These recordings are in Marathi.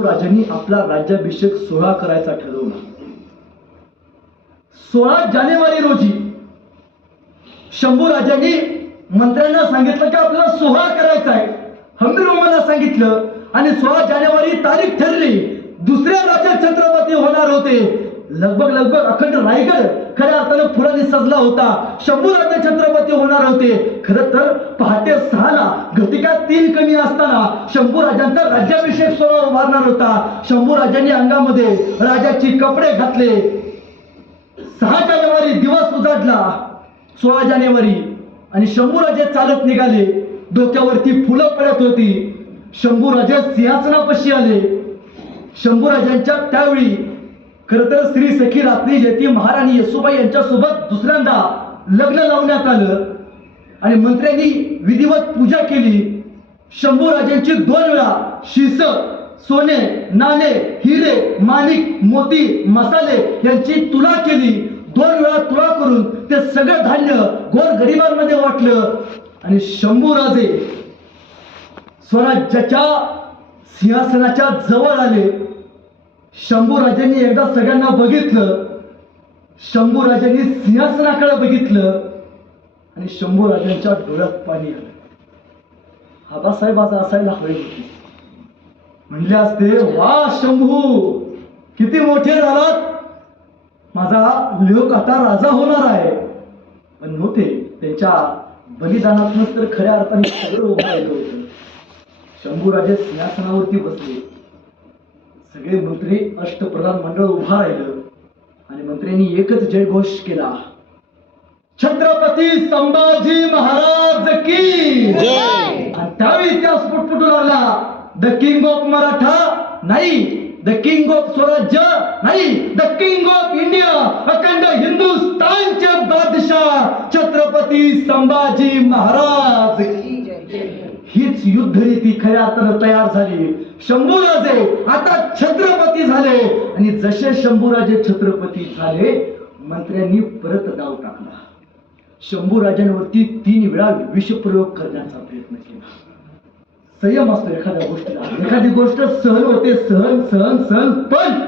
राजांनी आपला राज्याभिषेक सोहळा करायचा ठरवला. 16 जानेवारी रोजी शंभू राजांनी मंत्र्यांना सांगितलं की आपल्याला सोहळा करायचा आहे. हंबीररावांना सांगितलं आणि 16 जानेवारी तारीख ठरली. दुसऱ्या राजा छत्रपती होणार होते. लगभग अखंड रायगड खऱ्या अर्थानं फुलांनी सजला होता. शंभू राजा छत्रपती होणार होते. खरं तर पहाटे 6ला घटिका 3 कमी असताना शंभू राजांचा राज्याभिषेक सोहळा उभारणार होता. शंभू राजांनी अंगामध्ये राजाची कपडे घातले. 6 जानेवारी दिवस उजाडला. 16 जानेवारी आणि शंभू राजे चालत निघाले. डोक्यावरती फुलं पडत होती. शंभू राजे सिंहासनापाशी आले. शंभू राजांच्या त्यावेळी खरं तर श्री सखी रात्री जेती महाराणी येसूबाई यांच्यासोबत दुसऱ्यांदा लग्न लावण्यात आलं आणि मंत्र्यांनी विधिवत पूजा केली. शंभू राजांची 2 वेळा शिस, सोने, नाणे, हिरे, माणिक, मोती, मसाले यांची तुला केली. 2 वेळा तुला करून ते सगळं धान्य गोरगरिबांमध्ये वाटलं आणि शंभू राजे स्वराज्याच्या सिंहासनाच्या जवळ आले. शंभू राजांनी एकदा सगळ्यांना बघितलं. शंभू राजांनी सिंहासनाकडे बघितलं आणि शंभू राजांच्या डोळ्यात पाणी आलं. आबासाहेब आज असायला हवे होते. म्हणले असते, वा शंभू किती मोठे झालात, माझा लोक आता राजा होणार आहे. पण नव्हते. त्यांच्या बलिदानातूनच तर खऱ्या अर्थाने सगळं उभं राहिलं होतं. शंभू राजे सिंहासनावरती बसले. सगळे मंत्री अष्टप्रधान मंडळ उभा राहिलं आणि मंत्र्यांनी एकच जयघोष केला, छत्रपती संभाजी महाराज की जय. आणि त्यावेळी इतिहास फुटफुटू लागला. द किंग ऑफ मराठा नाही, द किंग ऑफ स्वराज्य नाही, द किंग ऑफ इंडिया, अखंड हिंदुस्थानचे बादशाह छत्रपती संभाजी महाराज. हीच युद्धनीती खऱ्या अर्थानं तयार झाली. शंभूराजे आता छत्रपती झाले आणि जसे शंभूराजे छत्रपती झाले मंत्र्यांनी परत डाव टाकला. शंभूराजांवरती 3 वेळा विषप्रयोग करण्याचा प्रयत्न केला. संयम असतो एखाद्या गोष्टीला. एखादी गोष्ट सहन होते, सहन पण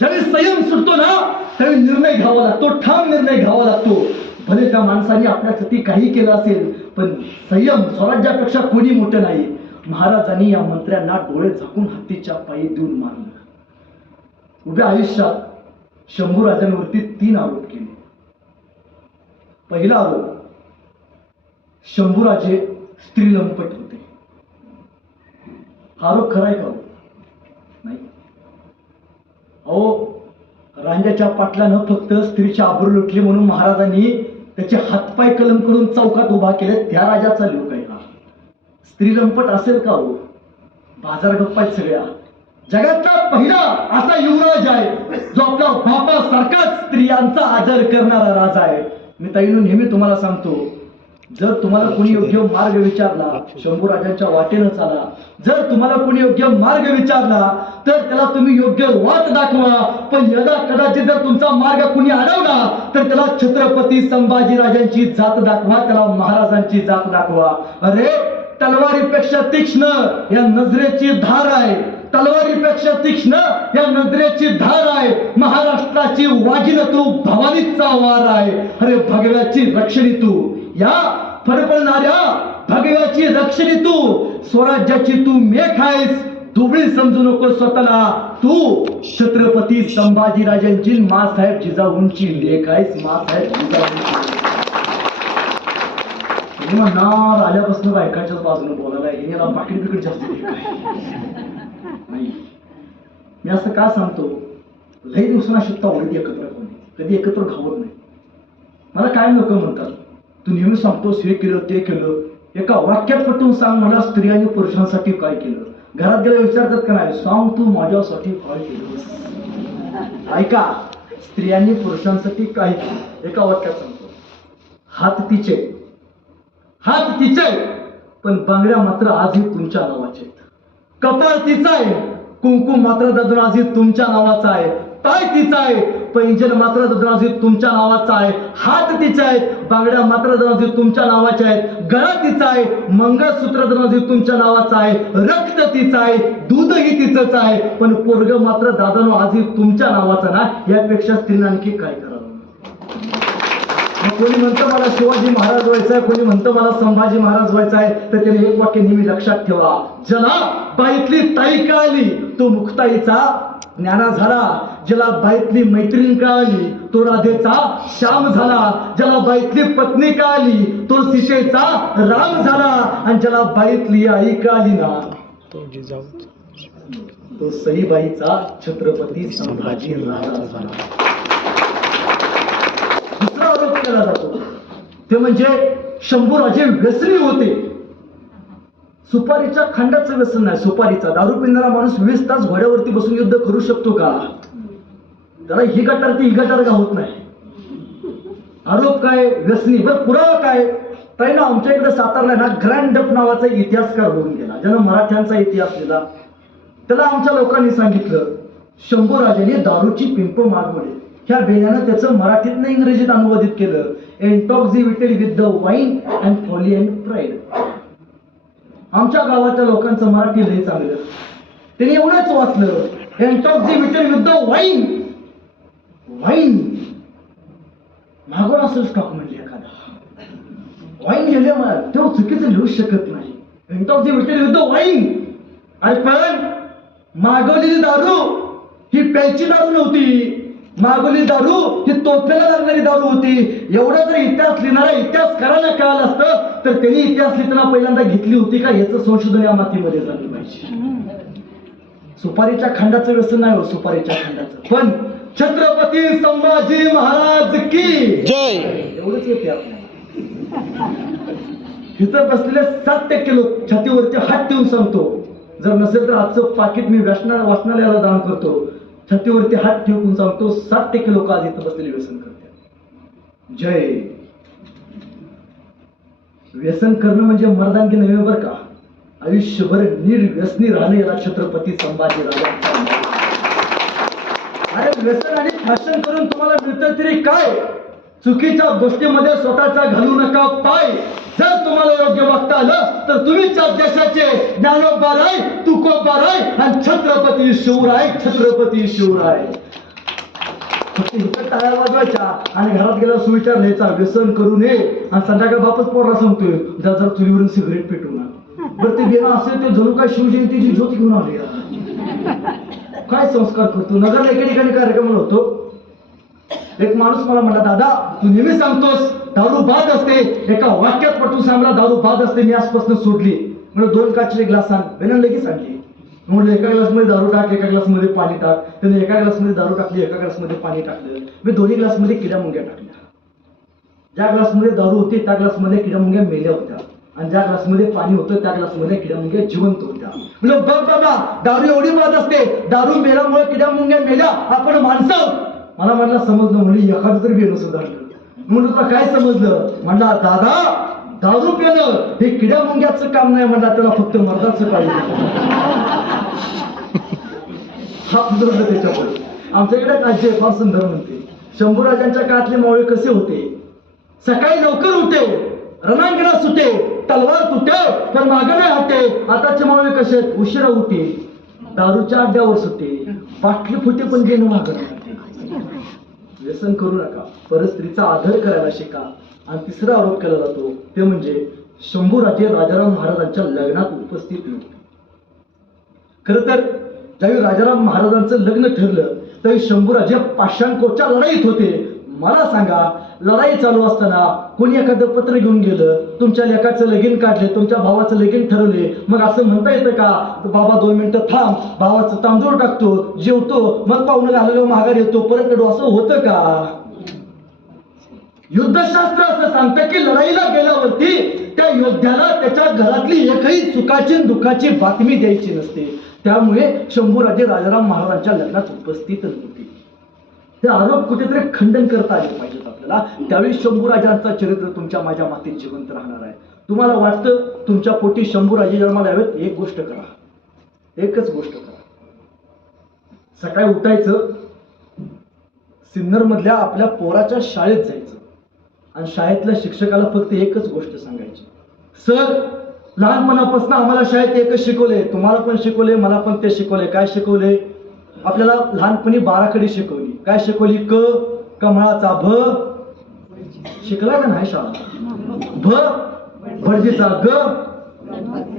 ज्यावेळी संयम सुटतो ना त्यावेळी निर्णय घ्यावा लागतो, ठाम निर्णय घ्यावा लागतो. भले त्या माणसाने आपल्यासाठी काही केलं असेल पण संयम स्वराज्यापेक्षा कोणी मोठं नाही. महाराजांनी या मंत्र्यांना डोळे झाकून हत्तीच्या पायी देऊन मारलं. उभ्या आयुष्यात शंभू राजांवरती 3 आरोप केले. पहिला आरोप, शंभूराजे स्त्रीलंपट होते. हा आरोप खराय का? नाही. अहो, रांजाच्या पाटलानं फक्त स्त्रीची आबरू लुटली म्हणून महाराजांनी त्याचे हातपाय कलम करून चौकात उभा केले. त्या राजाचा लोक आहे हा. स्त्रीलंपट असेल का हो? बाजार गप्पा आहेत सगळ्या. जगातला पहिला असा युवराज आहे जो आपल्या बापासारखाच स्त्रियांचा आदर करणारा राजा आहे. मी ताईंनो नेहमी तुम्हाला सांगतो, जर तुम्हाला कोणी योग्य मार्ग विचारला शंभू राजांच्या वाटेनं चाला. जर तुम्हाला कोणी योग्य मार्ग विचारला तर त्याला तुम्ही योग्य वाट दाखवा. पण यदा कदाचित जर तुमचा मार्ग कुणी अडवला तर त्याला छत्रपती संभाजी राजांची जात दाखवा, त्याला महाराजांची जात दाखवा. अरे तलवारीपेक्षा तीक्ष्ण या नजरेची धार आहे. तलवारीपेक्षा तीक्ष्ण या नजरेची धार आहे. महाराष्ट्राची वाघीण तू, भवानीचा वार आहे. अरे भगव्याची रक्षणी तू, या फडफडणाऱ्या भगव्याची रक्षणी तू, स्वराज्याची तू मेख आहेस. दुबळी समजू नको स्वतःला. तू छत्रपती संभाजी राजांची मासाहेब जिजाऊंची लेख आहेस. मासाहेब जिजाऊंची म्हणणार आल्यापासून बायकाच्याच बाजूने बोलायला हे याला पाकिट बिकट जास्त नाही. मी असं का सांगतो, लई दिवसांना शिकता ओळखी एकत्र कोणी कधी एकत्र घावत नाही. मला काय लोक म्हणतात, तू नेहमी सांगतोस हे केलं ते केलं, एका वाक्यात पटवून सांग मला स्त्रियांनी पुरुषांसाठी काय केलं. घरात गेला विचारतात का नाही, सांग तू माझ्यासाठी काय केलं. ऐका, स्त्रियांनी पुरुषांसाठी काय केलं एका वाक्यात सांगतो. हात तिचे पण बांगड्या मात्र आजही तुमच्या नावाचे. कपाळ तिचा आहे, कुंकुम मात्र दादून आजही तुमच्या नावाचा आहे. पाय तिचा आहे पैंजण मात्र दराजी तुमच्या नावाचा आहे, हात तिचा आहे, बांगड्या मात्र दराजी तुमच्या नावाच्या आहेत, गळा तिचा आहे, मंगळसूत्र दराजी तुमच्या नावाचा आहे, रक्त तिचं आहे, दूधही तिचंच आहे, पण पोरग मात्र दादानो आजही तुमच्या नावाचा ना. यापेक्षा स्त्रीने आणखी काय करावं? कोणी म्हणतं मला शिवाजी महाराज व्हायचं आहे, कोणी म्हणतं मला संभाजी महाराज व्हायचं आहे, तर त्याने एक वाक्य नेहमी लक्षात ठेवा. ज्याला बाईतली ताई कळाली तो मुक्ताईचा ज्ञाना झाला, ज्याला बाईतली मैत्रीण कळाली तो राधेचा श्याम झाला, ज्याला बाईतली पत्नी कळाली तो सीतेचा राम झाला, आणि ज्याला बाईतली आई कळाली ना तो सईबाईचा छत्रपती संभाजी राजा झाला. दुसरा आरोप केला जातो ते म्हणजे शंभूराजे व्यसनी होते. सुपारीच्या खंडाचं व्यसन नाही, सुपारीचा. दारू पिणारा माणूस 20 तास घोड्यावरती बसून युद्ध करू शकतो का? त्याला ही गटार ती ही गटार का होत नाही. आरोप काय? व्यसनी. बरं पुरावा काय? ताई ना आमच्या इकडे सातारला ना ग्रँड डप नावाचा इतिहासकार होऊन गेला, ज्यानं मराठ्यांचा इतिहास लिहिला. त्याला आमच्या लोकांनी सांगितलं शंभूराजाने दारूची पिंप मागवली. ह्या बेण्यानं त्याचं मराठीतनं इंग्रजीत अनुवादित केलं, intoxicated with the wine and folly and pride. आमच्या गावाच्या लोकांचं मराठी लय चांगलं, त्यांनी एवढंच वाचलं intoxicated with the wine. Wine मागवून असेल स्टॉक म्हणजे एखादा वाईन गेले मला तेव्हा चुकीचं लिहू शकत नाही. Intoxicated with the wine. अरे पण मागवलेली दारू ही प्यायची दारू नव्हती, मागवलेली दारू ही तोफेला लागणारी दारू होती. एवढं जर इतिहास लिहिणारा इतिहासकाराला कळालं असतं तर त्यांनी इतिहास लिहिताना पहिल्यांदा घेतली होती का याचं संशोधन या मातीमध्ये झालं पाहिजे. सुपारीच्या खंडाचं व्यसन नाही हो, सुपारीच्या खंडाचं. पण छत्रपती संभाजी महाराज की जय एवढंच येते आपल्याला. तिथं बसलेले 7% लोक छातीवरती हात ठेवून सांगतो, जर नसेल तर आजचं पाकिट मी वाचनालयाला दान करतो. छातीवरती हात ठेवून सांगतो 7% लोक आज इथं बसलेले व्यसन करतात. जय. व्यसन करणं म्हणजे मर्दानगी नव्हे बरं का. आयुष्यभर निर्व्यसनी राहणे याला छत्रपती संभाजी राजा. अरे व्यसन आणि फॅशन करून तुम्हाला मिळतं तरी काय? चुकीच्या गोष्टीमध्ये स्वतःचा घालू नका पाय. जर तुम्हाला योग्य वागता आलं तर तुम्हीच देशाचे ज्ञानोबा तुकोबा आणि छत्रपती शिवराय. छत्रपती शिवराय. फक्त इथं टाळ्या वाजवायच्या आणि घरात गेल्यावर सुविचार लिहायचा व्यसन करू नये, आणि संध्याकाळ बापच पोरला सांगतोय जर जर चुलीवरून सिगरेट पेटू ना. बरं ते बेना असेल ते जणू काय शिवजयंतीची ज्योत घेऊन आले. काय संस्कार करतो. नगरला एके ठिकाणी कार्यक्रम होतो. एक माणूस मला म्हणला, दादा तू नेहमी सांगतोस दारू बाद असते, एका वाक्यात पटून सांगला दारू बाद असते, मी आजपासून सोडली. म्हणजे 2 काचेचे ग्लास सांग. बेना लगेच सांगली. म्हणलं एका ग्लासमध्ये दारू टाक, एका ग्लासमध्ये पाणी टाक. त्याने एका ग्लासमध्ये दारू टाकली, एका ग्लासमध्ये पाणी टाकलं. मी दोन्ही ग्लासमध्ये किड्या मुंग्या टाकल्या. ज्या ग्लासमध्ये दारू होती त्या ग्लासमध्ये किड्या मुंग्या मेल्या होत्या, आणि ज्या ग्लासमध्ये पाणी होतं त्या ग्लासमध्ये किड्या मुंग्या जिवंत होत्या. म्हणजे बघ बाबा दारू एवढी बाद असते, दारू मेल्यामुळे किड्या मुंग्या मेल्या, आपण माणसं. मला म्हटलं समजलं. म्हणजे एखादं तरी बेनं सुधारलं. म्हणून तुला काय समजलं? म्हणला दादा दारू पिणं हे किड्या मुंग्याचं काम नाही, म्हणला त्याला फक्त मर्दाचं पाहिजे. हा सुधारलं त्याच्याकडे. आमच्याकडे राज्य फार सुंदर म्हणते, शंभूराजांच्या काळातले मावळे कसे होते? सकाळी लवकर उठे, रणांगणात सुटे, तलवार तुटे पण मागे नाही हटे. आताचे मावळे कसे आहेत? उशिरा उठे, दारूच्या अड्ड्यावर सुटे, बाटली फुटे पण घेणं मागं नाही. व्यसन करू नका, परस्त्रीचा आदर करायला शिका. आणि तिसरा आरोप केला जातो ते म्हणजे शंभूराजे राजाराम महाराजांच्या लग्नात उपस्थित नव्हते. खरं तर ज्यावेळी राजाराम महाराजांचं लग्न ठरलं त्यावेळी शंभूराजे पाषाणकोटच्या लढाईत होते. मला सांगा, लढाई चालू असताना कोणी एखादं पत्र घेऊन गेलं, तुमच्या लेकाचं लगीन काढले, तुमच्या भावाचं लगीन ठरवले, मग असं म्हणता येतं का बाबा 2 मिनिटं थांब, भावाचं तांदूळ टाकतो, जेवतो, मग पाहुणं घालवलं माघार येतो, परत कडू, असं होतं का? युद्धशास्त्र असं सांगतं की लढाईला गेल्यावरती त्या योद्ध्याला त्याच्या घरातली एकही सुखाची दुःखाची बातमी द्यायची नसते. त्यामुळे शंभूराजे राजाराम महाराजांच्या लग्नात उपस्थित नव्हते. हे आरोप कुठेतरी खंडन करता आले पाहिजेत आपल्याला. त्यावेळी शंभूराजांचा चरित्र तुमच्या माझ्या मातीत जिवंत राहणार आहे. तुम्हाला वाटतं तुमच्या पोटी शंभूराजे जन्माला यावेत, एक गोष्ट करा, एकच गोष्ट करा. सकाळी उठायचं, सिन्नर मधल्या आपल्या पोराच्या शाळेत जायचं आणि शाळेतल्या शिक्षकाला फक्त एकच गोष्ट सांगायची, सर लहानपणापासून आम्हाला शाळेत एकच शिकवले, तुम्हाला पण शिकवले, मला पण ते शिकवले. काय शिकवले? आपल्याला लहानपणी बाराखडी शिकवली. काय शिकवली? क कमळाचा भ, शिकला का नाही शाळा? भ भटजीचा, ग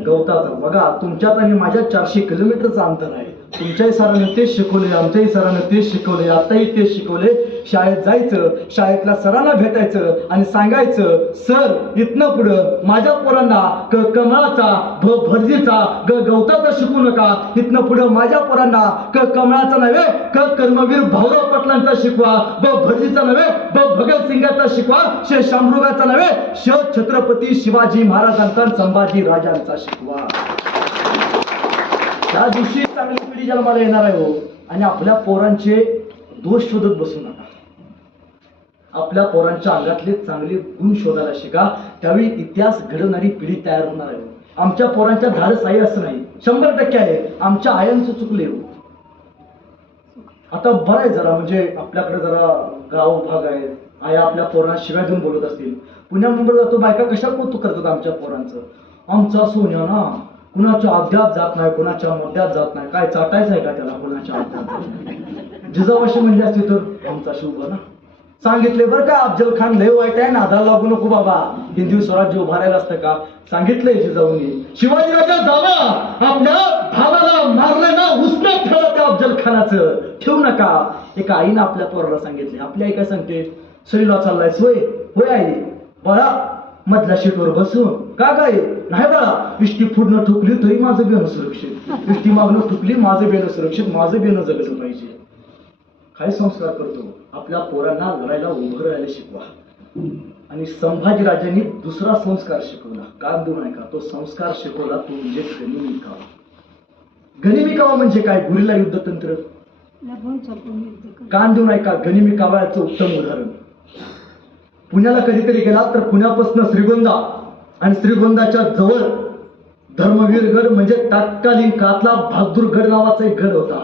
गवताचा. बघा तुमच्यात आणि माझ्यात 400 किलोमीटरचं अंतर आहे. तुमच्याही सरांनी तेच शिकवले, आमच्याही सरांनी तेच शिकवले, आताही तेच शिकवले. शाळेत जायचं, शाळेतल्या सरांना भेटायचं आणि सांगायचं, सर इथनं पुढं माझ्या पोरांना क कमळाचा, भ भटजीचा, ग गवताचा शिकू नका. इथनं पुढं माझ्या पोरांना क कमळाचा नव्हे, क कर्मवीर भाऊराव पाटलांचा शिकवा, ब भटजीचा नव्हे, ब भगतसिंगाचा शिकवा, श शामरुगाचा नव्हे, श छत्रपती शिवाजी महाराजांचा, संभाजी राजांचा शिकवा. त्या दिवशी चांगली पिढी जन्माला येणार आहे हो. आणि आपल्या पोरांचे दोष शोधत बसू नका. आपल्या पोरांच्या अंगातले चांगले गुण शोधायला शिका. त्यावेळी इतिहास घडवणारी पिढी तयार होणार आहे. आमच्या पोरांच्या धाडस आई असं नाही, 100% आहे. आमच्या आयांचं चुकले हो. आता बरं आहे जरा, म्हणजे आपल्याकडे जरा गाव भाग आहे, आया आपल्या पोरांना शिव्या देऊन बोलत असतील. पुण्या मुंबईत जातो, बायका कशा कौतुक करतात आमच्या पोरांचं. आमचा सोन्या ना कुणाच्या अड्ड्यात जात नाही, कुणाच्या मोठ्यात जात नाही. काय चाटायचं आहे का त्याला कुणाच्या अड्ड्यात? जिजाबाशी म्हणले असते तर आमचा शिव ना. सांगितले बरं का, अफजल खान लय वाईट आहे, नादाला लागू नको बाबा, हिंदवी स्वराज्य उभारायला असतं का? सांगितलंय जिजाऊनी. शिवाजीराजा जावा, आपल्या भावाला मारलं ना, उसनं ठेवा त्या अफजल खानाचं, ठेवू नका. एका आईनं आपल्या पोराला सांगितले. आपली आई काय सांगते? सरीला चाललाय सोय? होय आई. बाळा मधल्या सीटवर बसून का काय? नाही बाळा, इष्टी पुढनं ठुकली तरी माझं बेणं सुरक्षित, इष्टी मागणं ठुकली माझं बेणं सुरक्षित, माझं बेणं जगलं पाहिजे. काय संस्कार करतो? आपल्या पोरांना लढायला उभं राहायला शिकवा. आणि संभाजी राजांनी दुसरा संस्कार शिकवला, कान देऊ नका. तो संस्कार शिकवला तो म्हणजे गनिमी कावा. गनिमी कावा म्हणजे काय? गुरिल्ला युद्धतंत्र. कान देऊ नका. गनिमी काव्याचं उत्तम उदाहरण. पुण्याला कधीतरी गेला तर पुण्यापासून श्रीगोंदा आणि श्रीगोंदाच्या जवळ धर्मवीरगड म्हणजे तत्कालीन काळातला बहादूरगड नावाचा एक गड होता.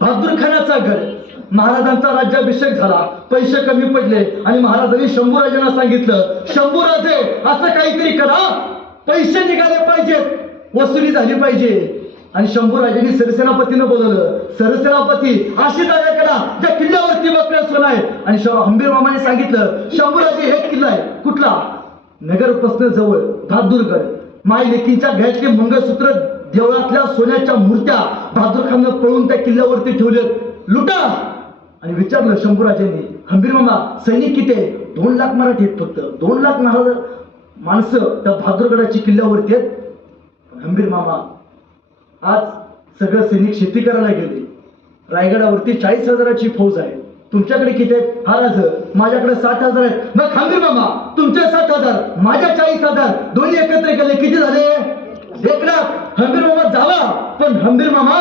बहादूर खानाचा गड. महाराजांचा राज्याभिषेक झाला, पैसे कमी पडले आणि महाराजांनी शंभूराजांना सांगितलं, शंभूराजे असं काहीतरी करा, पैसे निघाले पाहिजेत, वसुली झाली पाहिजे. आणि शंभूराजांनी सरसेनापतीनं बोलवलं. सरसेनापती अशी जागा करा ज्या किल्ल्यावरती बकऱ्या सोन आहे. आणि हंबीर मामाने सांगितलं, शंभूराजे हे किल्ला आहे. कुठला? नगरपासून जवळ बहादूरगड. माय लेकींच्या गळ्यातले मंगळसूत्र, देवळातल्या सोन्याच्या मूर्त्या बहादूर खाननं पळून त्या किल्ल्यावरती ठेवले. लुटा. आणि विचारलं शंभूराजांनी, हंबीर मामा सैनिक किती आहे? 2 लाख मराठी आहेत फक्त. 2 लाख माणसं त्या बहादूरगडाची किल्ल्यावरती आहेत. हंबीर मामा आज सगळं सैनिक शेती करायला गेले. रायगडावरती 40,000ची फौज आहे. तुमच्याकडे किती आहेत? हा राज, माझ्याकडे 60,000 आहेत. मग हंबीर मामा तुमचे 60,000, माझ्या 40,000, दोन्ही एकत्र केले किती झाले? 1 लाख. हंबीर मामा जावा, पण हंबीर मामा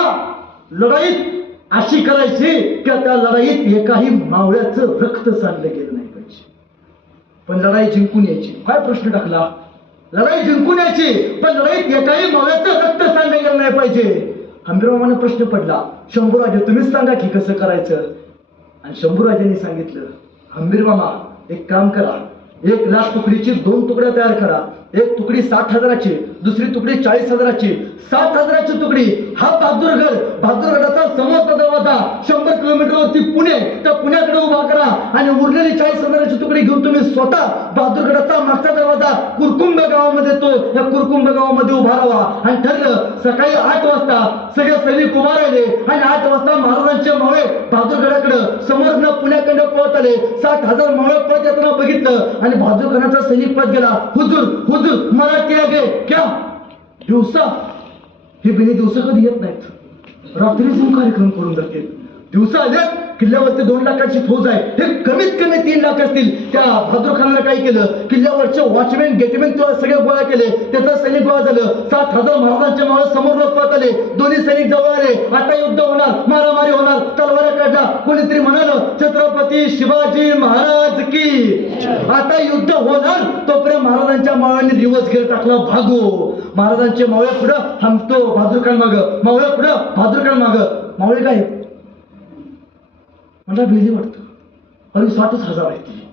लढाईत अशी करायची की त्या लढाईत एकाही मावळ्याचं रक्त सांडलं गेलं नाही पाहिजे, पण लढाई जिंकून यायची. काय प्रश्न टाकला? लढाई जिंकून यायची पण लढाईत एकाही मावळ्याचं रक्त सांडलं गेलं नाही पाहिजे. हंबीरमामाने प्रश्न पडला, शंभूराजे तुम्हीच सांगा की कसं करायचं. आणि शंभूराजांनी सांगितलं, हंबीर मामा एक काम करा, 1 लाख तुकडीची 2 तुकड्या तयार करा. एक तुकडी 60,000ची, दुसरी तुकडी 40,000ची. 60,000ची तुकडी हा बहादूरगड, बहादूरगडाचा समोरचा दरवाजा 100 किलोमीटरवरती पुणे, त्या पुण्याकडे उभा करा. आणि उरलेली 40,000ची तुकडी घेऊन तुम्ही स्वतः बहादूरगडाचा मागचा दरवाजा कुरकुंभ गावामध्ये येतो, या कुरकुंभ गावामध्ये उभा राहा. आणि ठरलं, सकाळी 8 वाजता सगळे सैनिक उभा राहिले आणि 8 वाजता महाराजांचे मावळे बहादूरगडाकडे समोरनं पुण्याकडे पळत आले. 60,000 मावळे पळत येताना बघितलं आणि बहादूरगडाचा सैनिक पळत गेला. हुजूर हुजूर मराठी आगे क्या? दिवसा हे बिनी दिवसा कधी येत नाहीत, रात्री जाऊन कार्यक्रम करून जातील. दिवसा आले, किल्ल्यावरती 2 लाखाची फौज आहे, हे कमीत कमी 3 लाख असतील. त्या बहादूर खानाने काय केलं, किल्ल्यावरचे वॉचमॅन गेटमॅन सगळे गोळा केले, त्याचं सैनिक गोळा झालं. 60,000 महाराजांचे मावळे समोर पळत आले, दोन्ही सैनिक जवळ आले. आता युद्ध होणार, मारामारी होणार. तलवार काढला, कोणीतरी म्हणालं छत्रपती शिवाजी महाराज की. आता युद्ध होणार तोपर्यंत महाराजांच्या मावळ्यांनी रिवर्स गेअर टाकला, भागो. महाराजांचे मावळे पुढं, थांबतो बहादूर खान माग, मावळे पुढं, बहादूर खान माग. मावळे काय मला भेली वाटतं, अरे 60,000 आहेत ती.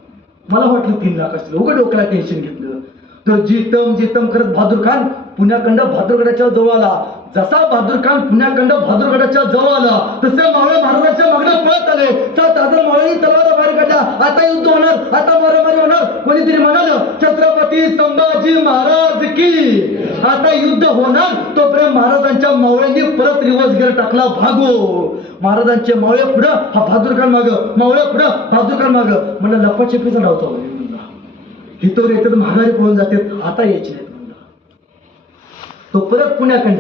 मला वाटलं 3 लाख असतील. उघड डोक्याला टेन्शन घेतलं. तर जितम करत बहादूर खान पुण्याखंड बहादूरगडाच्या जवळ आला. जसा बहादूर खान पुण्याखंड बहादूरगडाच्या जवळ आला तसे मावळे महाराजांच्या मागणं पळत आले. 7,000 मावळ्यांनी तलवार बाहेर काढल्या. आता युद्ध होणार, आता मारामारी होणार. कोणीतरी म्हणालं छत्रपती संभाजी महाराज की. आता युद्ध होणार तोपर्यंत महाराजांच्या मावळ्यांनी परत रिवर्स गिअर टाकला. भागो. महाराजांचे मावळे पुढं, हा बहादूर खान मागं. मावळे पुढं, बहादूर खान मागं. म्हणलं लपाछपीचा डाव चालू आहे. हितोर येतात महागारी पळून जाते. आता यायचे नाहीत म्हणलं. तो परत पुण्याखंड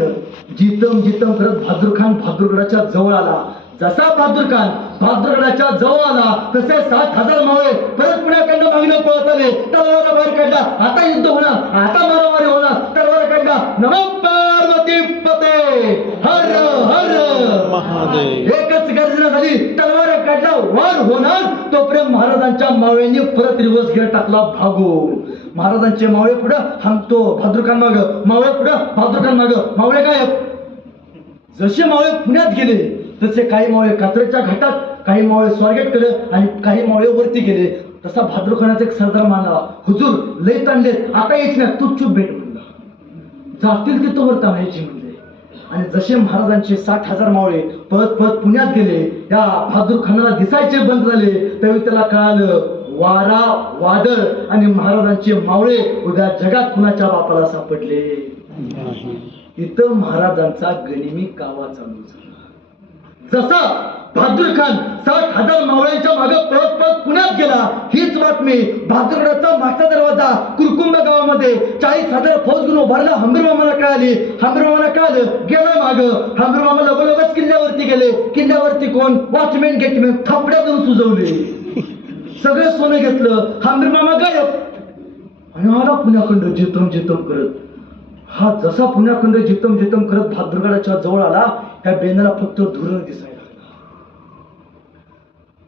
जितम करत बहादूर खान बहादूरगडाच्या जवळ आला. जसा बहादूर खान बहादूरगडाच्या जवळ आला तसे 60,000 मावळे परत पुण्याखंड मागणं पळत आले. तलवार बाहेर काढला. आता युद्ध होणार, आता मारामारी होणार. तलवार काढला. नमो पार्वती पते हर हर महादेव. एकच गर्जना झाली. तलवार काढला. वार होणार तोपर्यंत महाराजांच्या मावळ्यांनी परत रिवर्स गिअर टाकला. भागो. महाराजांचे मावळे पुढं, थांबतो बहादूर खान मागं. मावळे पुढं, बहादूर खान मागं. मावळे गायब. जसे मावळे पुण्यात गेले तसे काही मावळे कात्रजच्या घाटात, काही मावळे स्वारगेटकडे आणि काही मावळे वरती गेले. तसा बहादूर खानाचा एक सरदार मानला. हुजूर लय ताणलेत, आता यायची ना, तू चूप भेट म्हणला. जातील तिथं वर ताणायची म्हणले. आणि जसे महाराजांचे 60,000 मावळे पळत पळत पुण्यात गेले, या बहादूर खानाला दिसायचे बंद झाले. त्यावेळी त्याला कळालं वारा वादळ आणि महाराजांचे मावळे उद्या जगात कुणाच्या बापाला सापडले. इथं महाराजांचा गनिमी कावा चालू झाला. जसा बहादूर खान 60,000 मावळ्यांच्या मागे पळत पळत पुण्यात गेला, हीच बातमी बहादूरगडाचा मागचा दरवाजा कुरकुंबा गावामध्ये 40,000 फौज घेऊन उभारला. हंबीरमामाला कळाली. हंबीरमामाला कळालं, गेला माग. हंबीरमामा लगोलगच किल्ल्यावरती गेले. किल्ल्यावरती कोण? वॉचमॅन गेटमॅन थापड्यातून सुजवले. सगळं सोनं घेतलं. हंबीरमामा गायब. आणि आला पुण्याखंड जितम करत. हा जसा पुण्याखंड जितम करत बहादूरगडाच्या जवळ आला, त्या बेंदाला फक्त धुरण दिसायला लागला.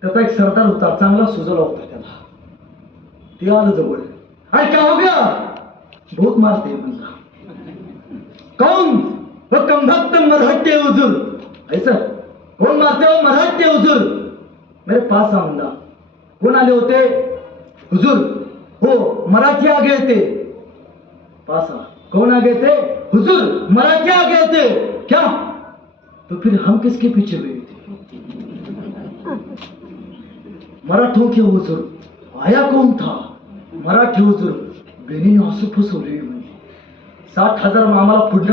त्याचा एक सरदार होता, चांगला सुजवला होता त्याला. ते आलं जवळ. अरे क्या हो गया? बहुत मारते म्हणला. कौन? वो कमभक्त मराठे हुजूर. ऐसा कौन मारते हो? मराठे हुजूर. मेरे पास आ म्हणला. कोण आले होते? हुजूर हो मराठी आ गए थे. पास आ. कौन आ गए थे? हुजूर मराठी आ गए थे. क्या? तो फिर हम किसके पीछे हुए थे? मराठों के हुजूर. आया कौन था? मराठी हुजूर. बेनीने आंसू फसवले. 60,000 आम्हाला पुढल्या